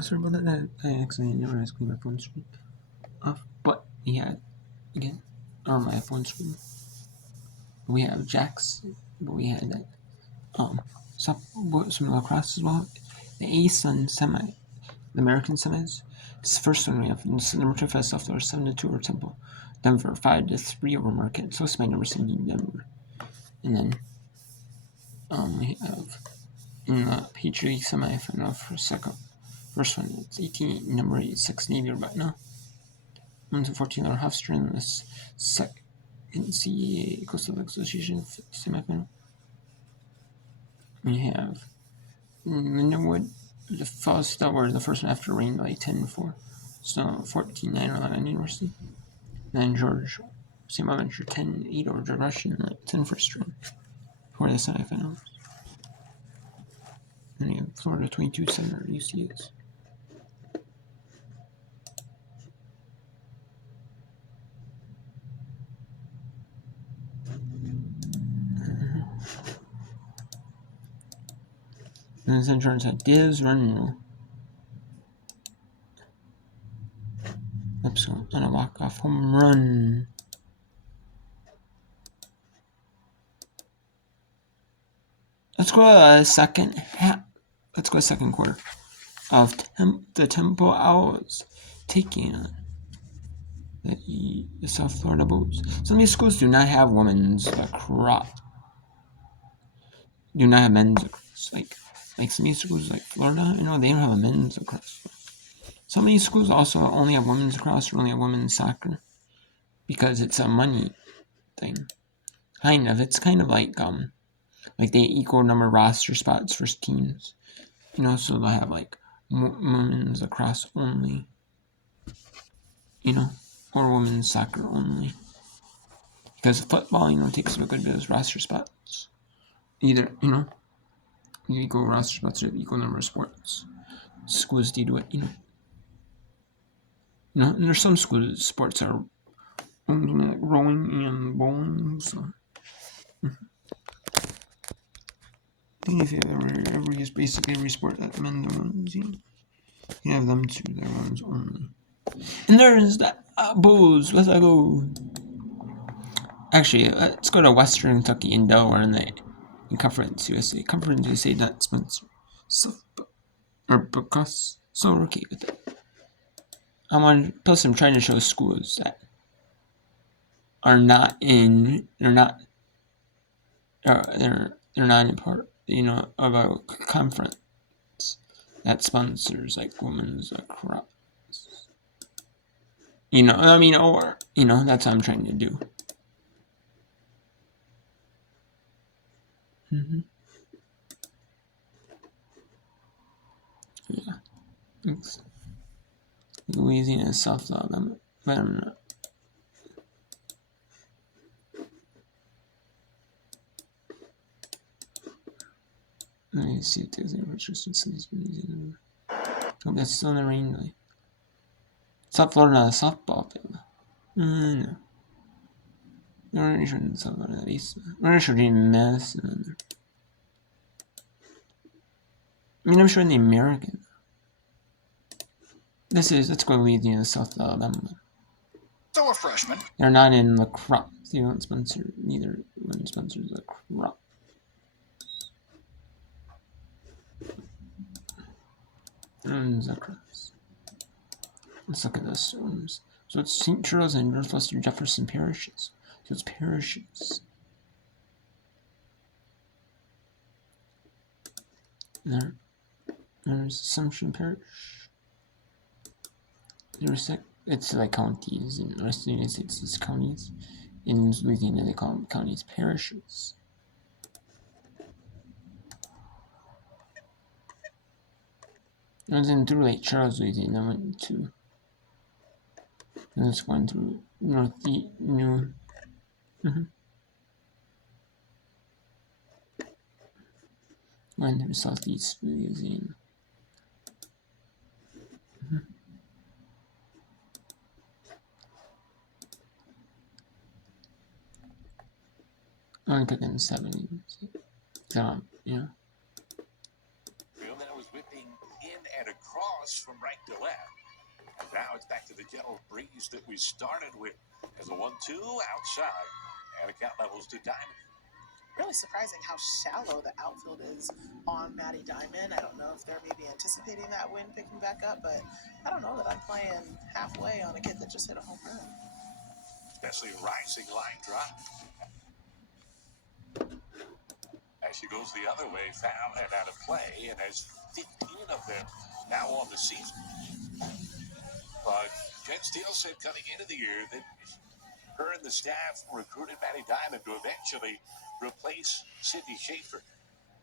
Sorry about that. I accidentally didn't realize clean my phone screen off. But yeah, again, on my phone screen, we have Jax, but we had that some lacrosse as well. The A-Sun semi, the American semis. This first one we have number 2 for South Florida 7-2 over Temple. Denver 5-3 over Marquette. So it's my number 17 Denver. And then we have in the Patriot semifinal for second. First one, it's 18, number 86 Navy or Batna. 1-14 over Hofstra. This second NCAA Coastal Association semifinal. We have Lindenwood, the first that were the first one after rain by 10-4. So 14-9 11 University. Then George, St. Bonaventure 10-8 over George Washington, 10 first round for the semifinals. Then we have Florida 22-7 over UCS. And then George had Diz run. Lipscomb on a walk-off home run. Let's go second half. Let's go second quarter of the Temple Owls taking on the South Florida Bulls. Some of these schools do not have women's lacrosse. Do not have men's lacrosse. Like some of these schools like Florida, I know they don't have a men's lacrosse. Some of these schools also only have women's lacrosse or only have women's soccer because it's a money thing. Kind of. It's kind of like they equal number of roster spots for teams. You know, so they'll have like women's lacrosse only. You know, or women's soccer only. Because football, you know, takes up a good bit of roster spots. Either, you know, equal roster spots or equal number of sports. Schools do it, you know. You know, and there's some schools sports are only like rowing and bowling, so. I think if you ever use basically every sport that men do runs, you have them too, their runs only. And there's that Bulls, let's go. Actually, let's go to Western Kentucky and Delaware in Conference USA. Conference USA not sponsor. Or because so we're okay with it. Plus I'm trying to show schools that are not in they're not in part, you know, of a conference that sponsors like women's lacrosse. You know, I mean, or you know, that's what I'm trying to do. Yeah. Thanks. Louisiana, South Alabama, but I'm not. Let me see if there's any restrictions. Oh, that's still in the rain, really. South Florida softball team. No. We're not sure in South Florida East. We're not sure in Madison. I mean, I'm sure in the American. Let's go Louisiana, South Alabama. So a freshman. They're not in lacrosse. They don't sponsor, neither one sponsors lacrosse. Lacrosse. Let's look at those ones. So it's St. Charles and Northwestern Jefferson parishes. So it's parishes. There's Assumption Parish. It's like counties. In the rest of the United States, it's counties. In Louisiana, they call them counties, parishes. I was in through Lake Charles, Louisiana. I went to. And it's going through Northeast. Went through Southeast Louisiana. I only took in 70. Yeah. That was whipping in and across from right to left. And now it's back to the gentle breeze that we started with as a 1-2 outside. And account levels to Diamond. Really surprising how shallow the outfield is on Maddie Diamond. I don't know if they're maybe anticipating that wind picking back up, but I don't know that I'm playing halfway on a kid that just hit a home run. Especially a rising line drive. As she goes the other way, foul and out of play, and has 15 of them now on the season. But Jen Steele said coming into the year that her and the staff recruited Maddie Diamond to eventually replace Cindy Schaefer.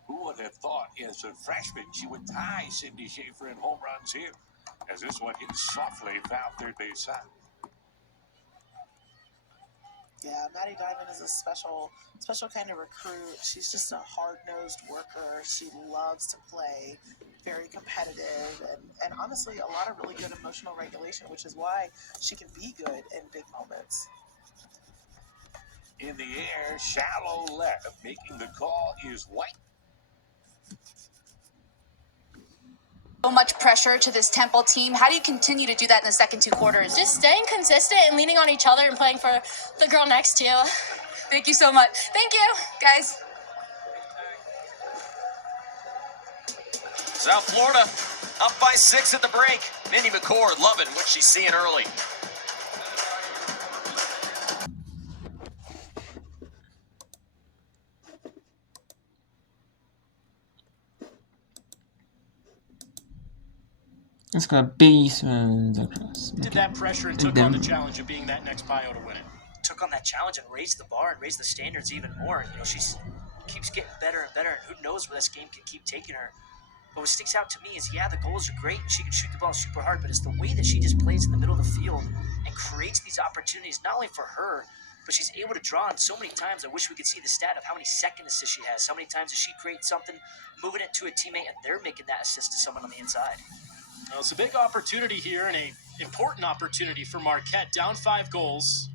Who would have thought as a freshman she would tie Cindy Schaefer in home runs here? As this one hits softly, foul third base side. Yeah, Maddie Diamond is a special kind of recruit. She's just a hard-nosed worker. She loves to play, very competitive, and honestly, a lot of really good emotional regulation, which is why she can be good in big moments. In the air, shallow left. Making the call is White. So much pressure to this Temple team. How do you continue to do that in the second two quarters? Just staying consistent and leaning on each other and playing for the girl next to you. Thank you so much. Thank you, guys. South Florida up by 6 at the break. Mindy McCord loving what she's seeing early. Let's go basement across. Did that pressure and took on the challenge of being that next bio to win it. Took on that challenge and raised the bar and raised the standards even more. You know, she keeps getting better and better, and who knows where this game can keep taking her. But what sticks out to me is, yeah, the goals are great, and she can shoot the ball super hard, but it's the way that she just plays in the middle of the field and creates these opportunities, not only for her, but she's able to draw on so many times. I wish we could see the stat of how many second assists she has. How many times does she create something, moving it to a teammate, and they're making that assist to someone on the inside. Well, it's a big opportunity here and an important opportunity for Marquette. Down 5 goals.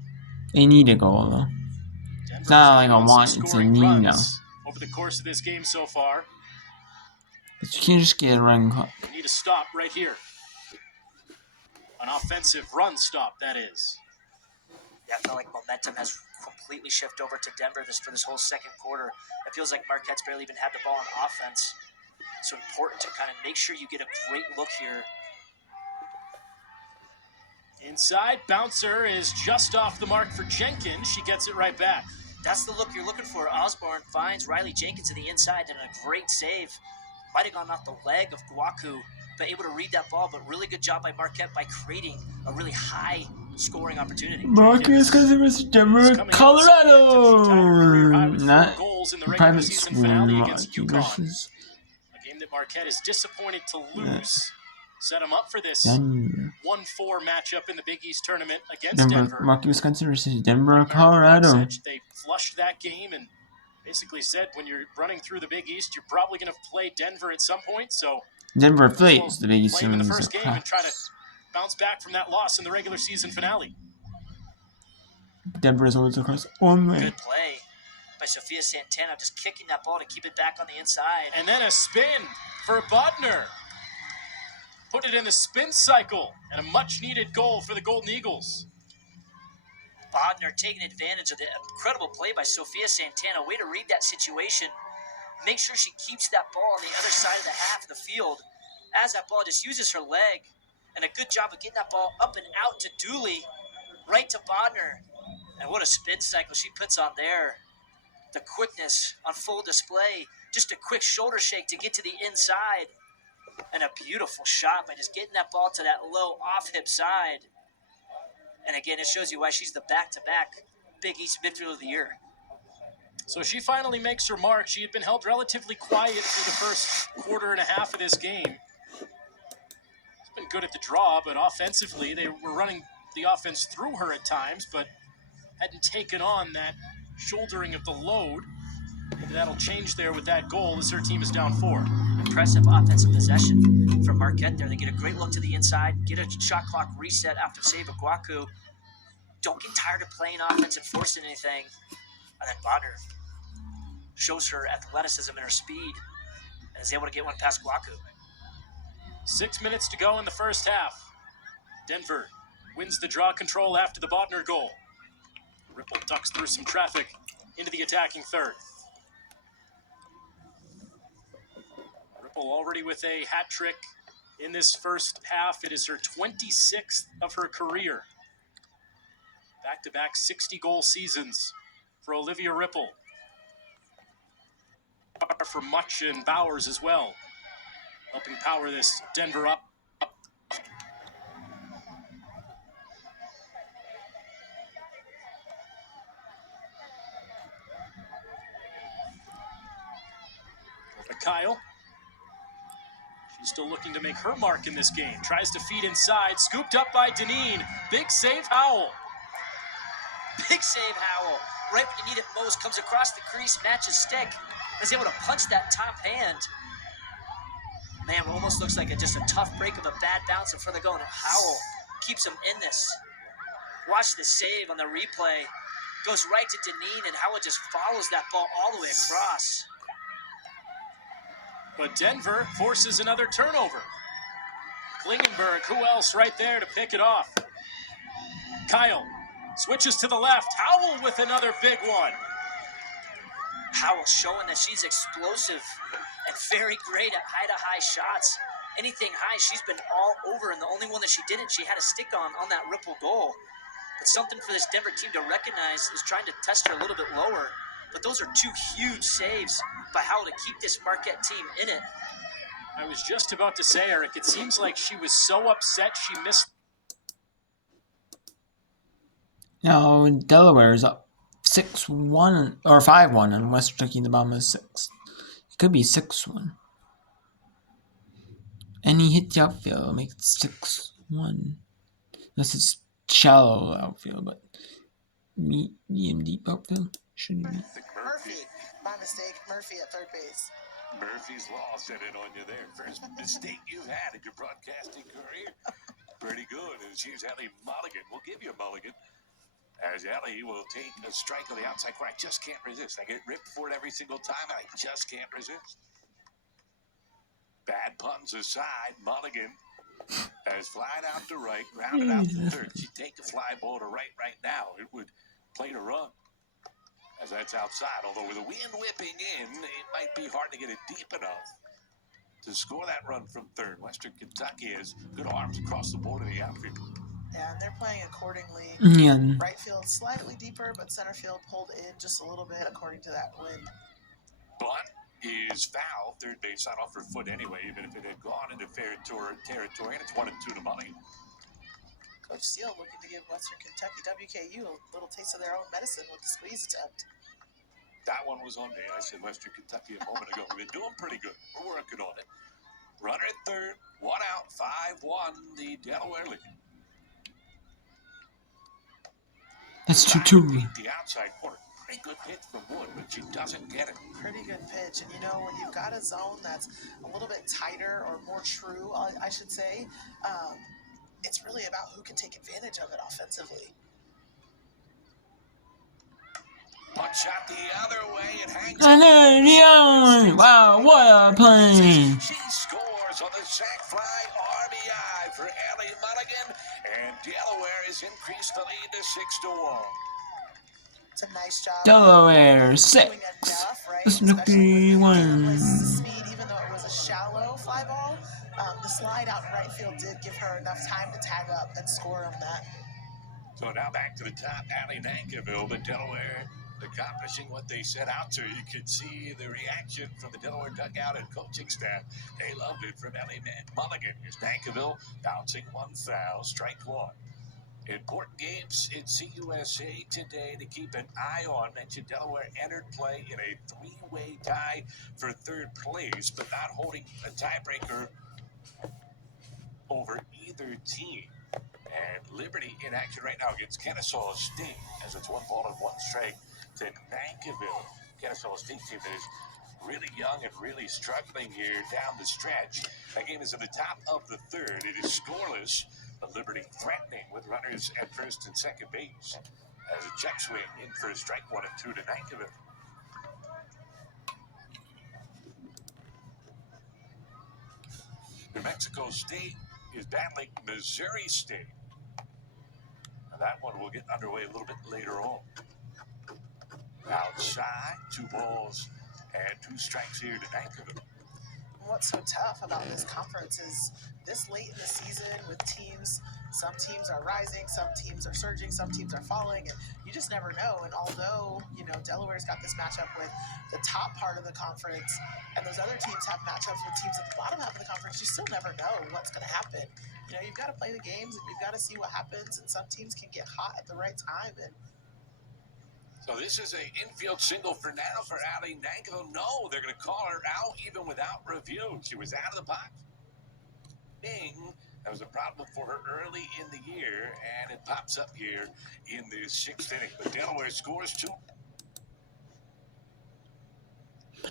They need a goal, though. It's not like a want, it's a need now. Over the course of this game so far. But you can't just get a run clock. We need a stop right here. An offensive run stop, that is. Yeah, I feel like momentum has completely shifted over to Denver for this whole second quarter. It feels like Marquette's barely even had the ball on offense. So important to kind of make sure you get a great look here. Inside, bouncer is just off the mark for Jenkins. She gets it right back. That's the look you're looking for. Osborne finds Riley Jenkins to the inside and a great save. Might have gone off the leg of Guaku, but able to read that ball. But really good job by Marquette by creating a really high scoring opportunity. Marcus Cousins, Denver, Colorado. Not private school, versus that Marquette is disappointed to lose. Set them up for this 1-4 matchup in the Big East tournament against Denver. Marquette, Wisconsin versus Denver, Colorado. They flushed that game and basically said when you're running through the Big East, you're probably going to play Denver at some point. So Denver plays the Big East in the first game and try to bounce back from that loss in the regular season finale. Denver is always across only. Good play by Sophia Santana, just kicking that ball to keep it back on the inside. And then a spin for Bodner. Put it in the spin cycle, and a much-needed goal for the Golden Eagles. Bodner taking advantage of the incredible play by Sophia Santana. Way to read that situation. Make sure she keeps that ball on the other side of the half of the field. As that ball just uses her leg, and a good job of getting that ball up and out to Dooley, right to Bodner. And what a spin cycle she puts on there. The quickness on full display. Just a quick shoulder shake to get to the inside. And a beautiful shot by just getting that ball to that low off-hip side. And again, it shows you why she's the back-to-back Big East midfielder of the year. So she finally makes her mark. She had been held relatively quiet for the first quarter and a half of this game. She's been good at the draw, but offensively, they were running the offense through her at times, but hadn't taken on that shouldering of the load. Maybe that'll change there with that goal as her team is down 4. Impressive offensive possession from Marquette there. They get a great look to the inside, get a shot clock reset after the save of Guaku. Don't get tired of playing offense and forcing anything. And then Bodner shows her athleticism and her speed and is able to get one past Guaku. 6 minutes to go in the first half. Denver wins the draw control after the Bodner goal. Ripple ducks through some traffic into the attacking third. Ripple already with a hat trick in this first half. It is her 26th of her career. Back-to-back 60-goal seasons for Olivia Ripple. For Much and Bowers as well, helping power this Denver up. Kyle. She's still looking to make her mark in this game. Tries to feed inside. Scooped up by Deneen. Big save, Howell. Big save, Howell. Right when you need it most, comes across the crease, matches stick, is able to punch that top hand. Man, it almost looks like just a tough break of a bad bounce in front of the goal, and Howell keeps him in this. Watch the save on the replay. Goes right to Deneen, and Howell just follows that ball all the way across. But Denver forces another turnover. Klingenberg, who else right there to pick it off? Kyle switches to the left. Howell with another big one. Howell showing that she's explosive and very great at high-to-high shots. Anything high, she's been all over, and the only one that she didn't, she had a stick on that Ripple goal. But something for this Denver team to recognize is trying to test her a little bit lower. But those are two huge saves by Howell to keep this Marquette team in it. I was just about to say, Eric, it seems like she was so upset she missed. Now Delaware is up 6-1 or 5-1, and West taking the bottom of 6. It could be 6-1. And he hit the outfield, make it 6-1. Unless it's shallow outfield, but medium deep outfield should be. Murphy, my mistake. Murphy at third base. Murphy's Law set in on you there. First mistake you've had in your broadcasting career. Pretty good. And here's Ellie Mulligan. We'll give you a mulligan. As Ellie will take a strike on the outside corner. I just can't resist. I get ripped for it every single time, and I just can't resist. Bad puns aside, Mulligan has flied out to right, grounded out to third. She'd take the fly ball to right now. It would play to run. As that's outside, although with the wind whipping in, it might be hard to get it deep enough to score that run from third. Western Kentucky has good arms across the board in the outfield. Yeah, and they're playing accordingly. Yeah. Right field slightly deeper, but center field pulled in just a little bit according to that wind. Bunt is foul. Third base not off her foot anyway, even if it had gone into fair territory, and it's 1-2 to Mulligan. Coach Steele looking to give Western Kentucky WKU a little taste of their own medicine with the squeeze attempt. That one was on me. I said Western Kentucky a moment ago. We've been doing pretty good. We're working on it. Runner at third, 1 out, 5-1, the Delaware lead. That's 2-2. The outside corner. Pretty good pitch from Wood, but she doesn't get it. Pretty good pitch. And you know, when you've got a zone that's a little bit tighter or more true, I should say, it's really about who can take advantage of it offensively. Punt shot the other way. It hangs. Wow, what a play! She scores on the sac fly RBI for Ellie Mulligan, and Delaware has increased the lead to 6-1. It's a nice job. Delaware 6. Enough, right? Snooky 1. Speed, even though it was a shallow fly ball, the slide out in right field did give her enough time to tag up and score on that. So now back to the top, Allie Nankiville, but Delaware accomplishing what they set out to. You could see the reaction from the Delaware dugout and coaching staff. They loved it from Ellie Mulligan. Here's Nankiville bouncing one foul, strike one. Important games in CUSA today to keep an eye on. Mentioned Delaware entered play in a three-way tie for third place, but not holding a tiebreaker over either team. And Liberty in action right now against Kennesaw State as it's 1 ball and 1 strike to Nankiville. Kennesaw State team that is really young and really struggling here down the stretch. That game is at the top of the third. It is scoreless, but Liberty threatening with runners at first and second base. As a check swing in for a strike 1 and 2 to Nankiville. New Mexico State is battling Missouri State. Now that one will get underway a little bit later on. Outside, 2 balls and 2 strikes here to Nankovic. What's so tough about this conference is this late in the season with teams, some teams are rising, some teams are surging, some teams are falling, and you just never know. And although, Delaware's got this matchup with the top part of the conference, and those other teams have matchups with teams at the bottom half of the conference, you still never know what's going to happen. You've got to play the games, and you've got to see what happens, and some teams can get hot at the right time. And so this is an infield single for now for Ali Nanko. No, they're going to call her out even without review. She was out of the box. Bing, that was a problem for her early in the year, and it pops up here in the 6th inning. But Delaware scores 2.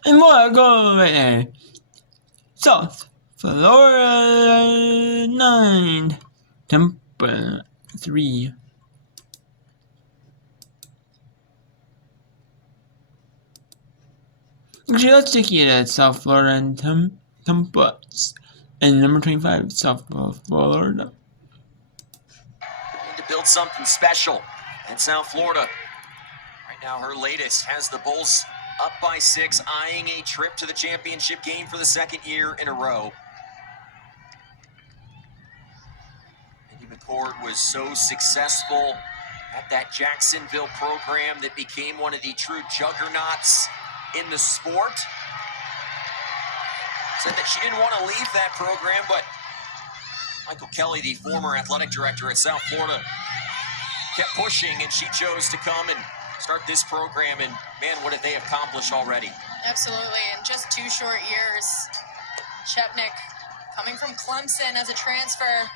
And more goal right there. South Florida 9, Tampa 3. Actually, let's take it at South Florida and Tampa. And number 25, South Florida. Need to build something special in South Florida. Right now, her latest has the Bulls up by 6, eyeing a trip to the championship game for the 2nd year in a row. Mindy McCord was so successful at that Jacksonville program that became one of the true juggernauts in the sport. Said that she didn't want to leave that program, but Michael Kelly, the former athletic director at South Florida, kept pushing, and she chose to come and start this program, and man, what did they accomplish already? Absolutely, in just 2 short years. Chepnik coming from Clemson as a transfer.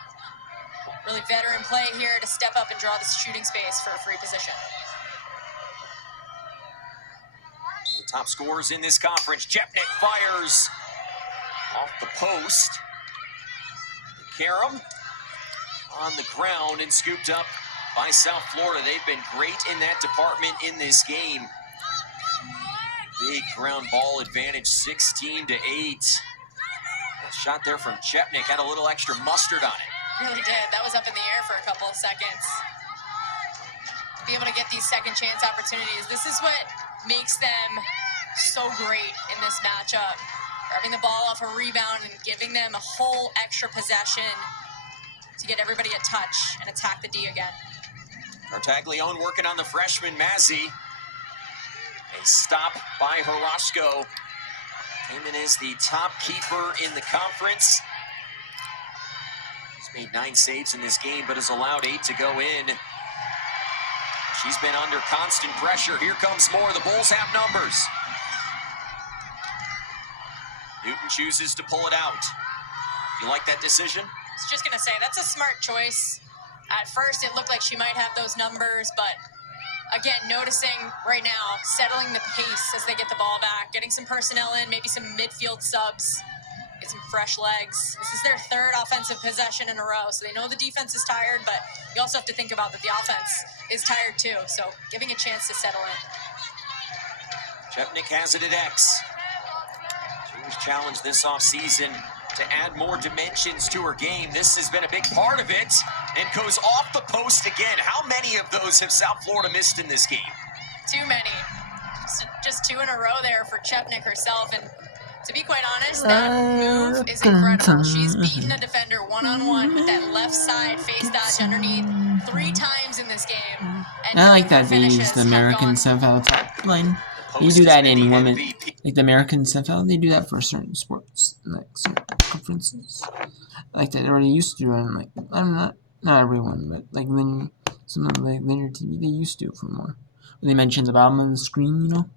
Really veteran play here to step up and draw the shooting space for a free position. The top scorers in this conference. Chepnik fires off the post. Karam on the ground and scooped up by South Florida. They've been great in that department in this game. Big ground ball advantage, 16-8. That shot there from Chepnik had a little extra mustard on it. Really did. That was up in the air for a couple of seconds. Be able to get these second chance opportunities. This is what makes them so great in this matchup. Grabbing the ball off a rebound and giving them a whole extra possession to get everybody a touch and attack the D again. Tartaglione working on the freshman, Mazzi. A stop by Horosco. Came in as the top keeper in the conference. He's made 9 saves in this game, but has allowed 8 to go in. She's been under constant pressure. Here comes more. The Bulls have numbers. Newton chooses to pull it out. You like that decision? I was just going to say, that's a smart choice. At first, it looked like she might have those numbers, but again, noticing right now, settling the pace as they get the ball back, getting some personnel in, maybe some midfield subs, get some fresh legs. This is their 3rd offensive possession in a row, so they know the defense is tired, but you also have to think about that the offense is tired too, so giving a chance to settle in. Chepnik has it at X. She was challenged this offseason to add more dimensions to her game. This has been a big part of it, and goes off the post again. How many of those have South Florida missed in this game? Too many. Just 2 in a row there for Chepnik herself, and to be quite honest, that move is incredible. She's beaten a defender one-on-one with that left side face dodge underneath 3 times in this game. And I like that they use the American CFL top line. They do that in women, like the American CFL. They do that for certain sports, like certain conferences. I like that they already used to do it. And like, I'm not everyone, but like when some of the linear TV, they used to for more. When they mentioned the bottom of the screen, you know.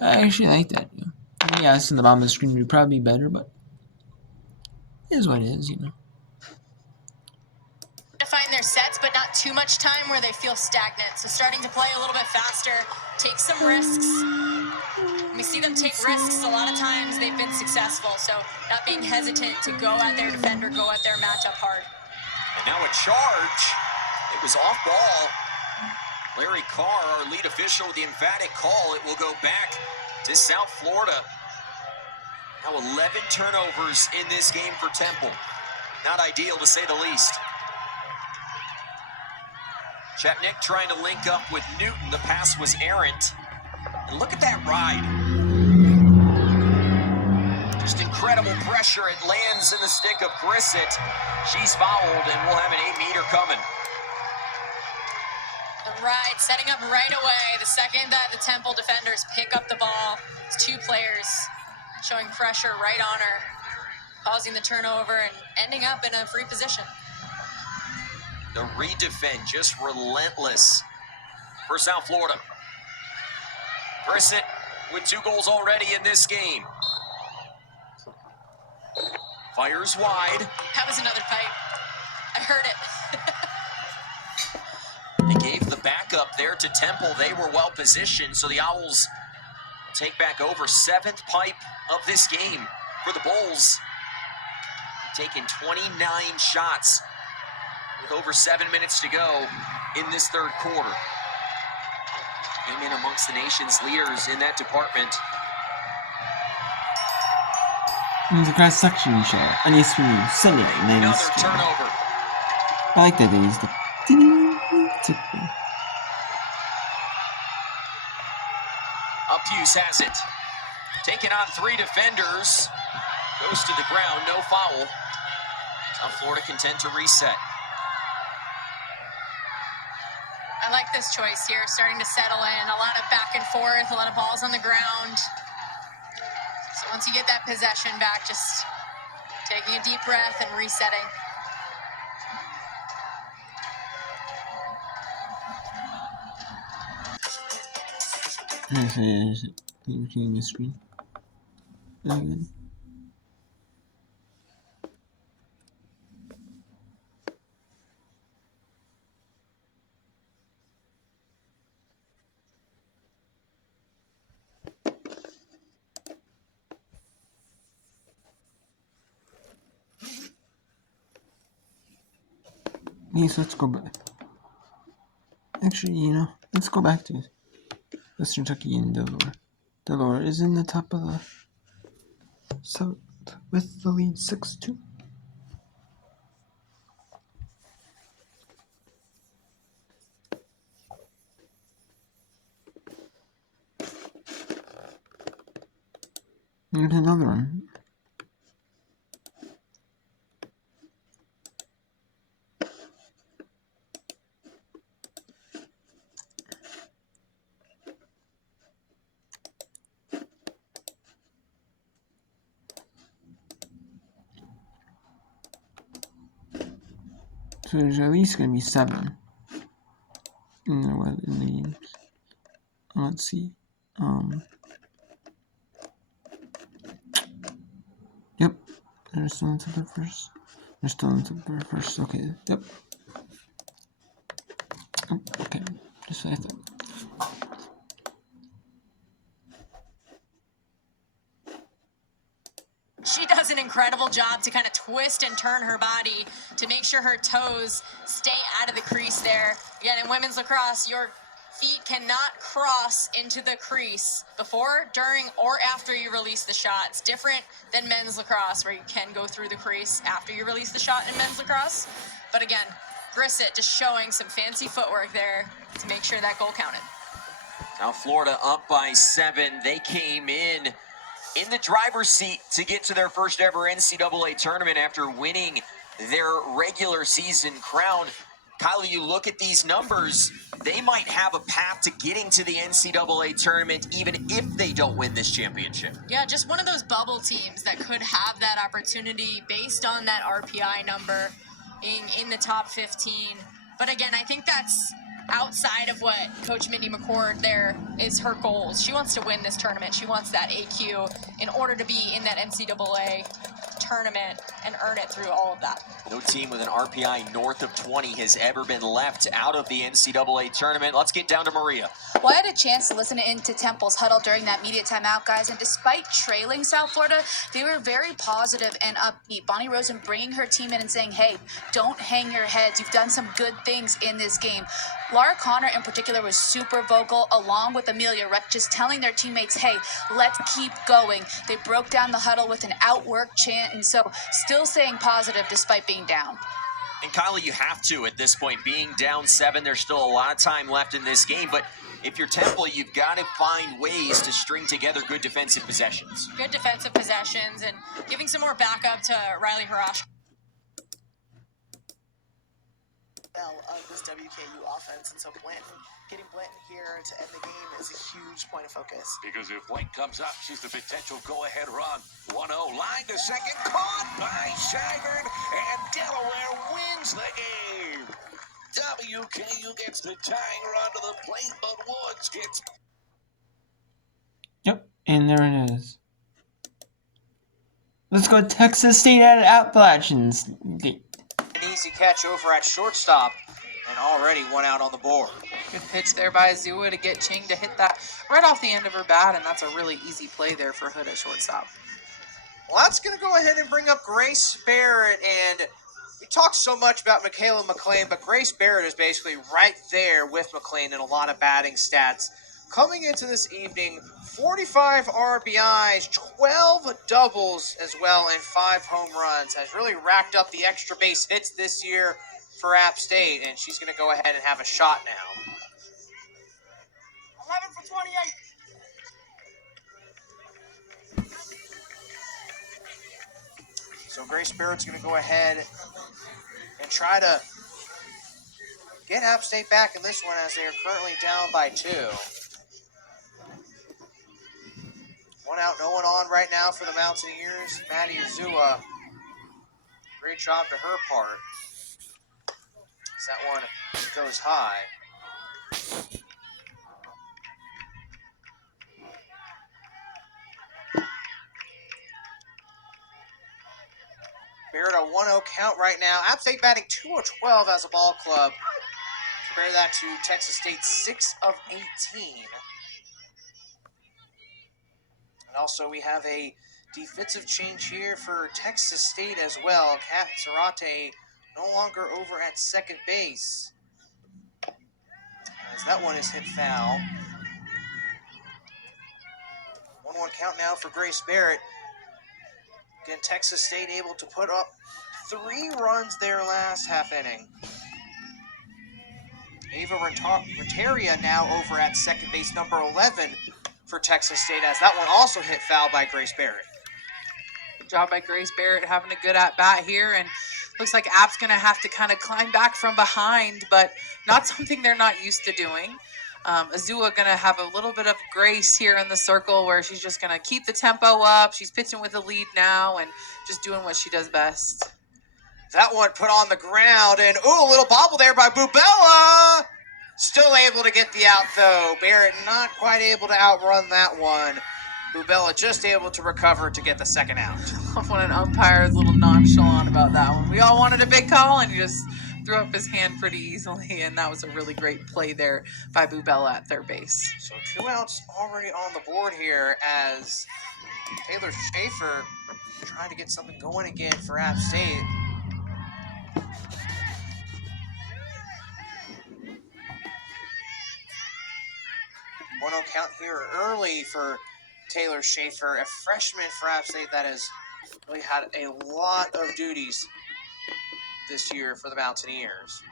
I actually like that. You know? Yes, in the bottom of the screen would probably be better, but it is what it is, you know. Find their sets, but not too much time where they feel stagnant. So starting to play a little bit faster, take some risks. When we see them take risks, a lot of times they've been successful. So not being hesitant to go at their defender, go at their matchup hard. And now a charge. It was off ball. Larry Carr, our lead official, with the emphatic call. It will go back to South Florida. Now 11 turnovers in this game for Temple. Not ideal, to say the least. Chetnik trying to link up with Newton. The pass was errant. And look at that ride. Just incredible pressure. It lands in the stick of Brissett. She's fouled, and we'll have an 8-meter coming. The ride setting up right away. The second that the Temple defenders pick up the ball, it's two players showing pressure right on her, causing the turnover and ending up in a free position. The redefend just relentless for South Florida. Brissett with 2 goals already in this game. Fires wide. That was another pipe. I heard it. They gave the backup there to Temple. They were well positioned, so the Owls take back over. 7th pipe of this game for the Bulls. Taking 29 shots with over 7 minutes to go in this third quarter. Came in amongst the nation's leaders in that department. It's a cross section shot. And yes, we send it. Another turnover. I like that they used the. Upuse has it. Taking on 3 defenders. Goes to the ground, no foul. South Florida content to reset. I like this choice here, starting to settle in. A lot of back and forth, a lot of balls on the ground. So once you get that possession back, just taking a deep breath and resetting. Between the screen. Again. Yes, let's go back. Actually, let's go back to Western Kentucky and Delaware. Delaware is in the top of the South with the lead 6-2. And another one. So there's at least going to be 7 in the games. Let's see. Yep. They're still into the first. They're still into the first. Okay. Yep. Oh, okay. Just like that. She does an incredible job to kind of twist and turn her body to make sure her toes stay out of the crease there. Again, in women's lacrosse, your feet cannot cross into the crease before, during, or after you release the shot. It's different than men's lacrosse, where you can go through the crease after you release the shot in men's lacrosse. But again, Brissett just showing some fancy footwork there to make sure that goal counted. Now Florida up by 7. They came in the driver's seat to get to their first ever NCAA tournament after winning their regular season crown. Kylie, you look at these numbers, they might have a path to getting to the NCAA tournament even if they don't win this championship. Yeah, just one of those bubble teams that could have that opportunity based on that RPI number being in the top 15. But again, I think that's outside of what Coach Mindy McCord there is her goals. She wants to win this tournament. She wants that AQ in order to be in that NCAA tournament and earn it through all of that. No team with an RPI north of 20 has ever been left out of the NCAA tournament. Let's get down to Maria. Well, I had a chance to listen in to Temple's huddle during that media timeout, guys, and despite trailing South Florida, they were very positive and upbeat. Bonnie Rosen bringing her team in and saying, hey, don't hang your heads. You've done some good things in this game. Laura Connor in particular was super vocal, along with Amelia Reck, just telling their teammates, hey, let's keep going. They broke down the huddle with an outwork chant, and so still staying positive despite being down. And Kylie, you have to at this point. Being down 7, there's still a lot of time left in this game, but if you're Temple, you've got to find ways to string together good defensive possessions. Good defensive possessions and giving some more backup to Riley Harash. Of this WKU offense, and so getting Blanton here to end the game is a huge point of focus. Because if White comes up, she's the potential go-ahead run. 1-0, line to second, caught by Shagard, and Delaware wins the game. WKU gets the tying run to the plate, but Woods gets... Yep, and there it is. Let's go Texas State at Appalachians. An easy catch over at shortstop, and already one out on the board. Good pitch there by Azua to get Ching to hit that right off the end of her bat, and that's a really easy play there for Hood at shortstop. Well, that's going to go ahead and bring up Grace Barrett, and we talked so much about Michaela McLean, but Grace Barrett is basically right there with McLean in a lot of batting stats. Coming into this evening, 45 RBIs, 12 doubles as well, and 5 home runs. Has really racked up the extra base hits this year for App State, and she's going to go ahead and have a shot now. 11 for 28. So Grace Barrett's going to go ahead and try to get App State back in this one as they are currently down by 2. 1 out, no one on right now for the Mountaineers. Maddie Azua, great job to her part. As that one goes high. Barrett a 1-0 count right now. App State batting 2 of 12 as a ball club. Compare that to Texas State 6 of 18. And also we have a defensive change here for Texas State as well. Kat Zarate no longer over at second base, as that one is hit foul. 1-1 count now for Grace Barrett. Again, Texas State able to put up 3 runs their last half inning. Ava Renteria now over at second base, number 11 for Texas State, as that one also hit foul by Grace Barrett. Good job by Grace Barrett having a good at-bat here, and looks like App's going to have to kind of climb back from behind, but not something they're not used to doing. Azua going to have a little bit of grace here in the circle where she's just going to keep the tempo up. She's pitching with the lead now and just doing what she does best. That one put on the ground, and ooh, a little bobble there by Bubella. Still able to get the out, though. Barrett not quite able to outrun that one. Bubella just able to recover to get the second out. When an umpire is a little nonchalant about that one. We all wanted a big call, and he just threw up his hand pretty easily, and that was a really great play there by Bubella at third base. So 2 outs already on the board here as Taylor Schaefer trying to get something going again for App State. One count here early for Taylor Schaefer, a freshman for App State that has really had a lot of duties this year for the Mountaineers.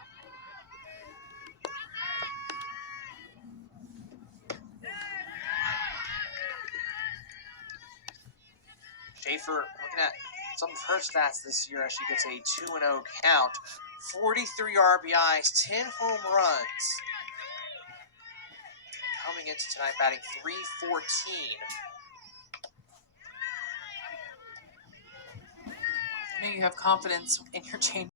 Schaefer looking at some of her stats this year as she gets a 2-0 count, 43 RBIs, 10 home runs. Coming into tonight, batting .314. You know you have confidence in your change